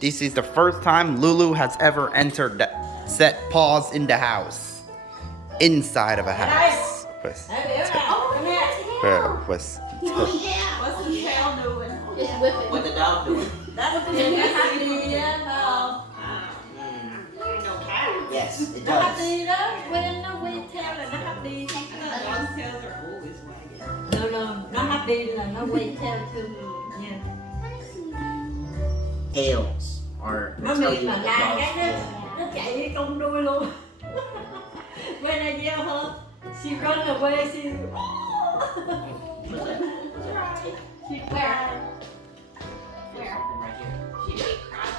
This is the first time Lulu has ever entered set paws in the house. Inside of a house. What's the tail doing? It's whipping. What the dog doing? That's what the tail doing. Yes, it Nó hấp does. đi đó, quên nó quay theo là nó hấp đi. Dog's tails are always wagging. No, nó hấp đi là nó quay theo too. Yeah. Tails are. Nó bị mà la cái nó chạy đi cong đuôi luôn. When I yell her, she run away. She cried. Where? Right here. She ate crab